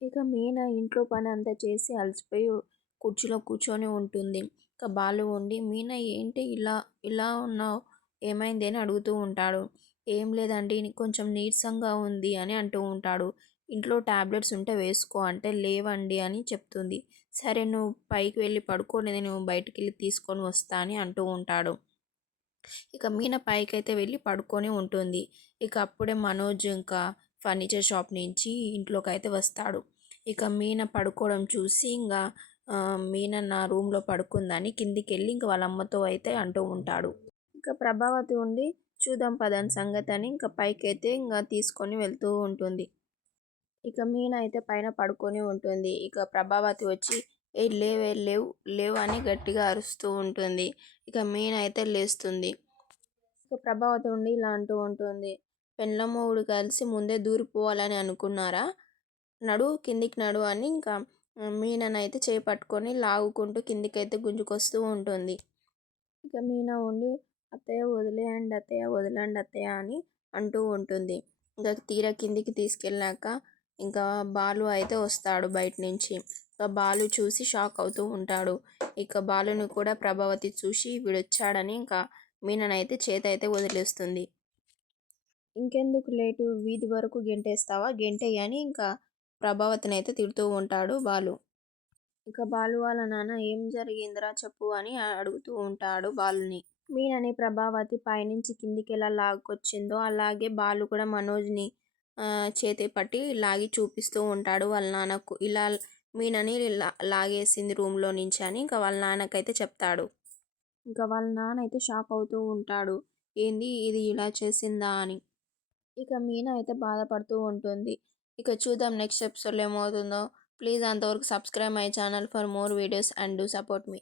ఇక మీనా ఇంట్లో పనంతా చేసి అలసిపోయి కుర్చీలో కూర్చొని ఉంటుంది. ఇక బాలు ఉండి, "మీనా ఏంటి ఇలా ఉన్నావు? ఏమైంది?" అని అడుగుతూ ఉంటాడు. "ఏం లేదండి, కొంచెం నీరసంగా ఉంది" అని అంటూ ఉంటాడు. "ఇంట్లో టాబ్లెట్స్ ఉంటే వేసుకో" అంటే, "లేవండి" అని చెప్తుంది. "సరే నువ్వు పైకి వెళ్ళి పడుకో, నేను బయటికెళ్ళి తీసుకొని వస్తా" అని అంటూ ఉంటాడు. ఇక మీన పైకైతే వెళ్ళి పడుకొని ఉంటుంది. ఇక అప్పుడే మనోజ్ ఇంకా ఫర్నిచర్ షాప్ నుంచి ఇంట్లోకైతే వస్తాడు. ఇక మీన పడుకోవడం చూసి ఇంగా మీన నా రూమ్‌లో పడుకుందని కిందికెళ్ళి ఇంక వాళ్ళ అమ్మతో అయితే అంటూ ఉంటాడు. ఇక ప్రభావతి ఉండి, "చూద్దాం పదండి సంగతని" ఇంక పైకైతే ఇంగ తీసుకొని వెళ్తూ ఉంటుంది. ఇక మీన అయితే పైన పడుకొని ఉంటుంది. ఇక ప్రభావతి వచ్చి, "ఏయ్! లేవే లేవు, లేవు" అని గట్టిగా అరుస్తూ ఉంటుంది. ఇక మీన అయితే లేస్తుంది. ఇక ప్రభావతి ఉండి ఇలా అంటూ ఉంటుంది, "పెండ్లాం మొగుడు కలిసి ముందే దూరిపోవాలని అనుకున్నారా? కిందికి నడు" అని ఇంకా మీననైతే చేయి పట్టుకొని లాగుకుంటూ కిందికైతే గుంజుకొస్తూ ఉంటుంది. ఇక మీనా ఉండి, "అత్తయ్య వదిలేయండి అత్తయ్య, వదలండి అత్తయ్య" అని అంటూ ఉంటుంది. ఇంక తీరా కిందికి తీసుకెళ్ళాక ఇంకా బాలు అయితే వస్తాడు బయట నుంచి. ఇక బాలు చూసి షాక్ అవుతూ ఉంటాడు. ఇక బాలుని కూడా ప్రభావతి చూసి వీడొచ్చాడని ఇంకా మీననైతే చేతైతే వదిలేస్తుంది. "ఇంకెందుకు లేటు, వీధి వరకు గెంటేస్తావా? గెంటెయ్" అని ఇంకా ప్రభావతినైతే తిడుతూ ఉంటాడు బాలు. ఇక బాలు వాళ్ళ నాన్న, "ఏం జరిగిందిరా చెప్పు" అని అడుగుతూ ఉంటాడు బాలుని. మీనని ప్రభావతి పైనుంచి కిందికెలా లాక్కొచ్చిందో అలాగే బాలు కూడా మనోజ్‌ని చేతి పట్టి లాగి చూపిస్తూ ఉంటాడు వాళ్ళ నాన్నకు. ఇలా మీనని లాగేసింది రూమ్‌లో నుంచి అని ఇంకా వాళ్ళ నాన్నకైతే చెప్తాడు. ఇంకా వాళ్ళ నాన్న అయితే షాక్ అవుతూ ఉంటాడు. ఏంది ఇది ఇలా చేసిందా అని. ఇక మీనా అయితే బాధపడుతూ ఉంటుంది. ఇక చూద్దాం నెక్స్ట్ ఎపిసోడ్‌లో ఏమవుతుందో. ప్లీజ్ అంతవరకు subscribe my channel for more videos and do support me.